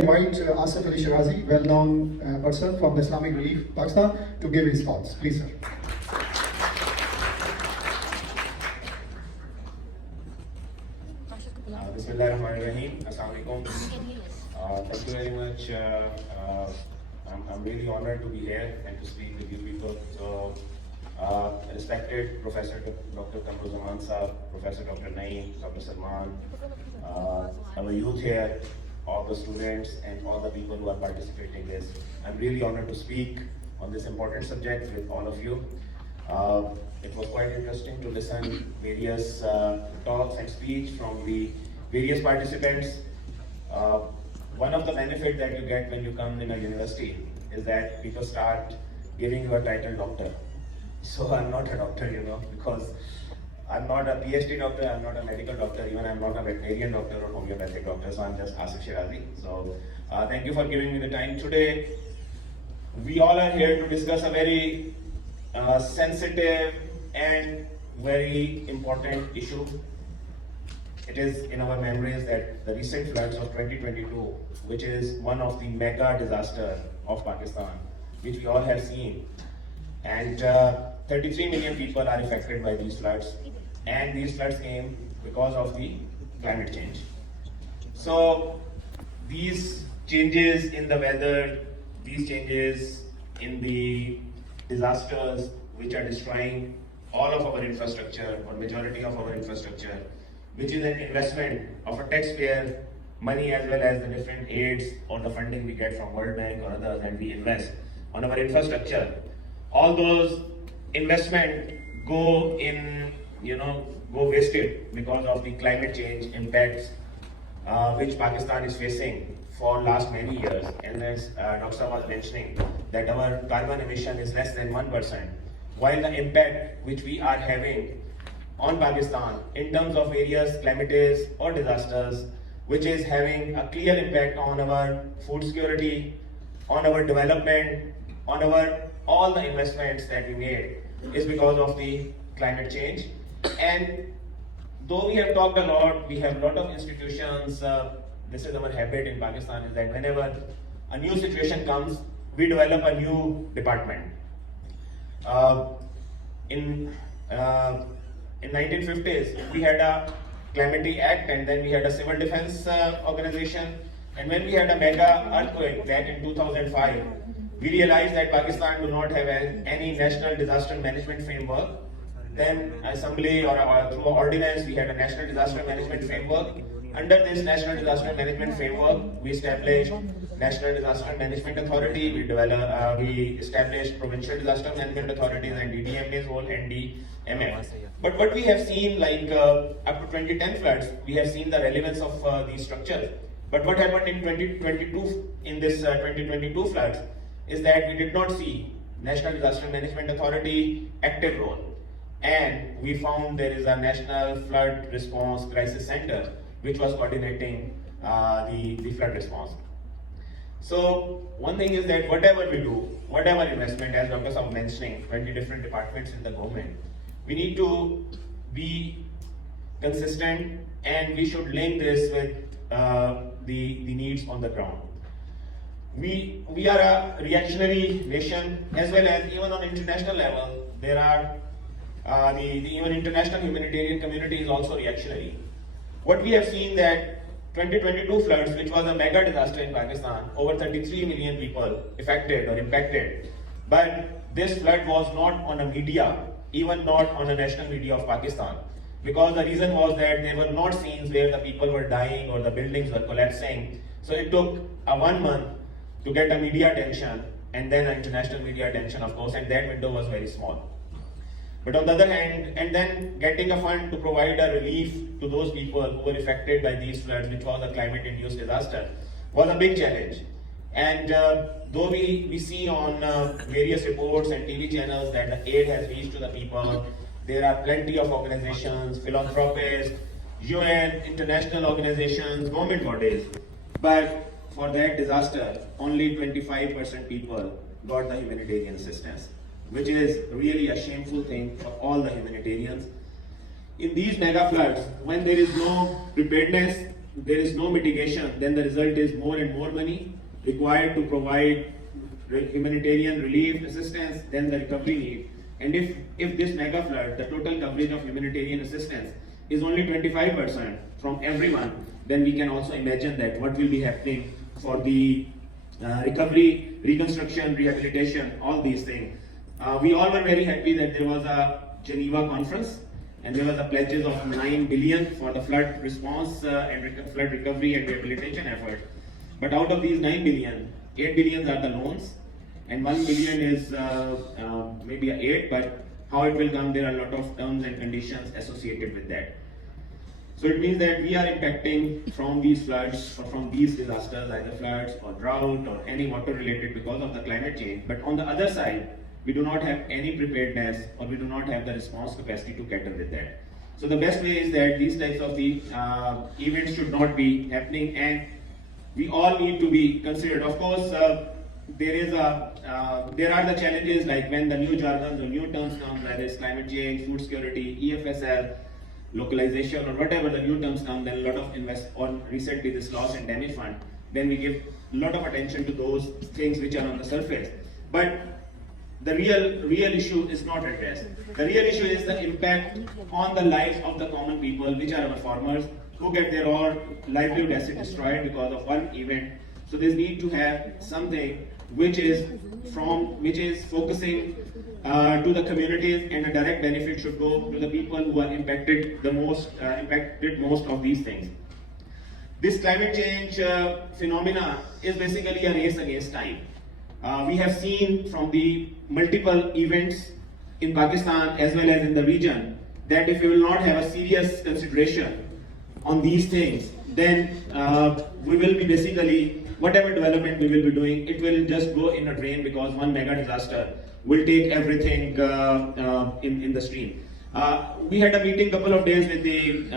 Invite Asif Ali Shirazi, well-known person from the Islamic Relief Pakistan, to give his thoughts. Please, sir. Bismillahirrahmanirrahim. Assalamu alaikum. Thank you very much. I'm really honored to be here and to speak with you people. So, respected Professor Dr. Kamruzaman Sahab, Professor Dr. Naeem, Dr. Salman, our youth here, all the students and all the people who are participating in this. I'm really honored to speak on this important subject with all of you. It was quite interesting to listen various talks and speech from the various participants. One of the benefits that you get when you come in a university is that people start giving you a title doctor. So I'm not a doctor, because I'm not a PhD doctor, I'm not a medical doctor, even I'm not a veterinarian doctor or homeopathic doctor, so I'm just Asif Shirazi. So thank you for giving me the time today. We all are here to discuss a very sensitive and very important issue. It is in our memories that the recent floods of 2022, which is one of the mega disaster of Pakistan, which we all have seen, and 33 million people are affected by these floods, and these floods came because of the climate change. So these changes in the weather, these changes in the disasters which are destroying all of our infrastructure or majority of our infrastructure, which is an investment of a taxpayer money as well as the different aids or the funding we get from World Bank or others, and we invest on our infrastructure. All those investment go wasted because of the climate change impacts which Pakistan is facing for last many years. And as Dr. was mentioning, that our carbon emission is less than 1%, while the impact which we are having on Pakistan in terms of various calamities or disasters, which is having a clear impact on our food security, on our development, on our all the investments that we made, is because of the climate change. And though we have talked a lot, we have a lot of institutions, this is our habit in Pakistan, is that whenever a new situation comes, we develop a new department. In 1950s, we had a Calamity Act, and then we had a Civil Defense Organization. And when we had a mega earthquake back in 2005, we realized that Pakistan do not have any national disaster management framework. Then Assembly or through ordinance, we had a national disaster management framework. Under this national disaster management framework, we established National Disaster Management Authority, we established Provincial Disaster Management Authorities and DDMA's whole NDMA. But what we have seen, like up to 2010 floods, we have seen the relevance of these structures. But what happened in 2022, in this 2022 floods, is that we did not see National Disaster Management Authority active role. And we found there is a National Flood Response Crisis Center, which was coordinating the flood response. So one thing is that whatever we do, whatever investment, as Dr. Saab mentioning, 20 different departments in the government, we need to be consistent, and we should link this with the needs on the ground. We are a reactionary nation, as well as even on international level, there are the even international humanitarian community is also reactionary. What we have seen that 2022 floods, which was a mega disaster in Pakistan, over 33 million people affected or impacted. But this flood was not on a media, even not on a national media of Pakistan, because the reason was that there were not scenes where the people were dying or the buildings were collapsing. So it took 1 month to get a media attention, and then an international media attention, of course, and that window was very small. But on the other hand, and then getting a fund to provide a relief to those people who were affected by these floods, which was a climate-induced disaster, was a big challenge. And though we see on various reports and TV channels that the aid has reached to the people, there are plenty of organizations, philanthropists, UN, international organizations, government bodies. But for that disaster, only 25% people got the humanitarian assistance, which is really a shameful thing for all the humanitarians. In these mega floods, when there is no preparedness, there is no mitigation, then the result is more and more money required to provide humanitarian relief assistance than the recovery need. And if this mega flood, the total coverage of humanitarian assistance is only 25% from everyone, then we can also imagine that what will be happening for the recovery, reconstruction, rehabilitation, all these things. We all were very happy that there was a Geneva conference and there was a pledges of 9 billion for the flood response and flood recovery and rehabilitation effort. But out of these 9 billion, 8 billions are the loans and 1 billion is maybe a aid, but how it will come, there are a lot of terms and conditions associated with that. So it means that we are impacting from these floods or from these disasters, either floods or drought or any water related because of the climate change. But on the other side, we do not have any preparedness or we do not have the response capacity to cater with that. So the best way is that these types of the events should not be happening, and we all need to be considered. Of course, there are the challenges like when the new jargons or new terms come, whether it's climate change, food security, EFSL, localization or whatever the new terms come, then a lot of on recently this loss and damage fund, then we give a lot of attention to those things which are on the surface. But the real issue is not addressed. The real issue is the impact on the lives of the common people, which are our farmers, who get their all livelihood asset destroyed because of one event. So they need to have something which is focusing to the communities, and a direct benefit should go to the people who are impacted most of these things. This climate change phenomena is basically a race against time. We have seen from the multiple events in Pakistan as well as in the region that if we will not have a serious consideration on these things, then we will be basically, whatever development we will be doing, it will just go in a drain because one mega disaster will take everything in the stream. We had a meeting couple of days with the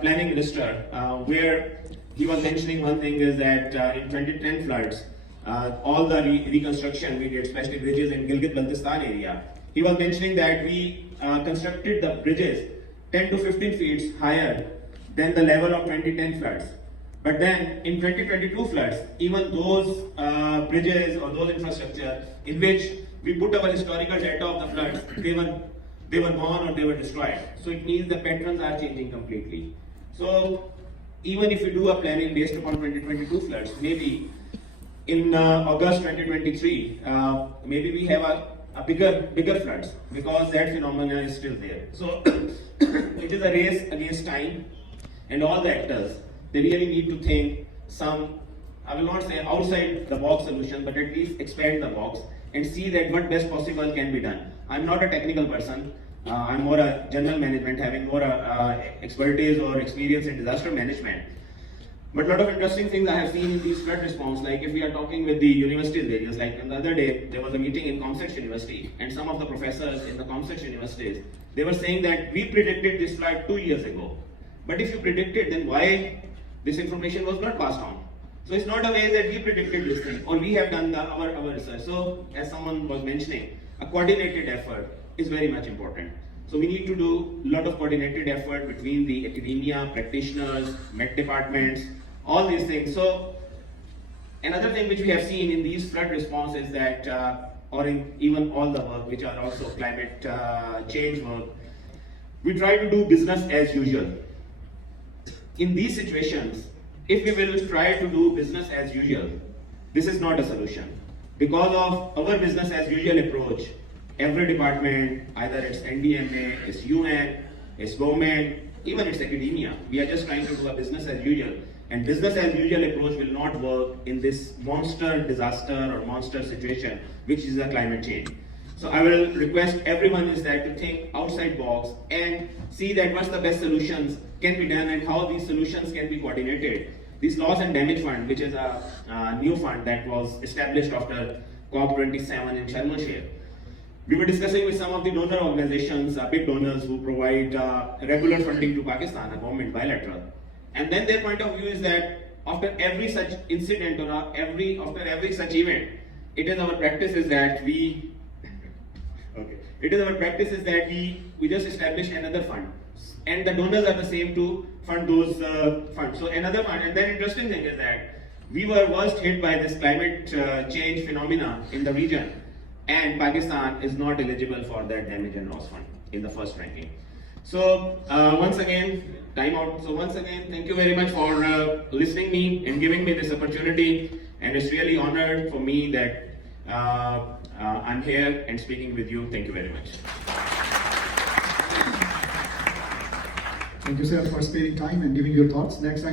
planning minister where he was mentioning one thing is that in 2010 floods, all the reconstruction we did, especially bridges in Gilgit-Baltistan area, he was mentioning that we constructed the bridges 10 to 15 feet higher than the level of 2010 floods. But then in 2022 floods, even those bridges or those infrastructure in which we put our historical data of the floods, they were gone or they were destroyed. So it means the patterns are changing completely. So even if we do a planning based upon 2022 floods, maybe in August 2023, maybe we have a bigger floods because that phenomena is still there. So it is a race against time, and all the actors, they really need to think some, I will not say outside the box solution, but at least expand the box and see that what best possible can be done. I'm not a technical person. I'm more a general management, having more expertise or experience in disaster management. But a lot of interesting things I have seen in these flood response, like if we are talking with the universities various, like the other day, there was a meeting in Comsec University, and some of the professors in the Comsec universities, they were saying that we predicted this flood 2 years ago. But if you predicted, then why this information was not passed on? So it's not a way that we predicted this thing, or we have done our research. So as someone was mentioning, a coordinated effort is very much important. So we need to do a lot of coordinated effort between the academia, practitioners, med departments, all these things. So another thing which we have seen in these flood response is that, or in even all the work which are also climate change work, we try to do business as usual. In these situations, if we will try to do business as usual, this is not a solution. Because of our business as usual approach, every department, either it's NDMA, it's UN, it's government, even it's academia, we are just trying to do a business as usual. And business as usual approach will not work in this monster disaster or monster situation, which is a climate change. So I will request everyone is that to think outside box and see that what's the best solutions can be done and how these solutions can be coordinated. This loss and damage fund, which is a new fund that was established after COP27 in Sharm el-Sheikh. We were discussing with some of the donor organizations, big donors who provide regular funding to Pakistan, a government bilateral. And then their point of view is that after every such incident or after every such event, it is our practice is that we just establish another fund. And the donors are the same too. fund those funds. So another fund, and then interesting thing is that we were worst hit by this climate change phenomena in the region, and Pakistan is not eligible for that damage and loss fund in the first ranking. So once again, time out. So once again, thank you very much for listening me and giving me this opportunity. And it's really honored for me that I'm here and speaking with you. Thank you very much. Thank you, sir, for sparing time and giving your thoughts. Next time.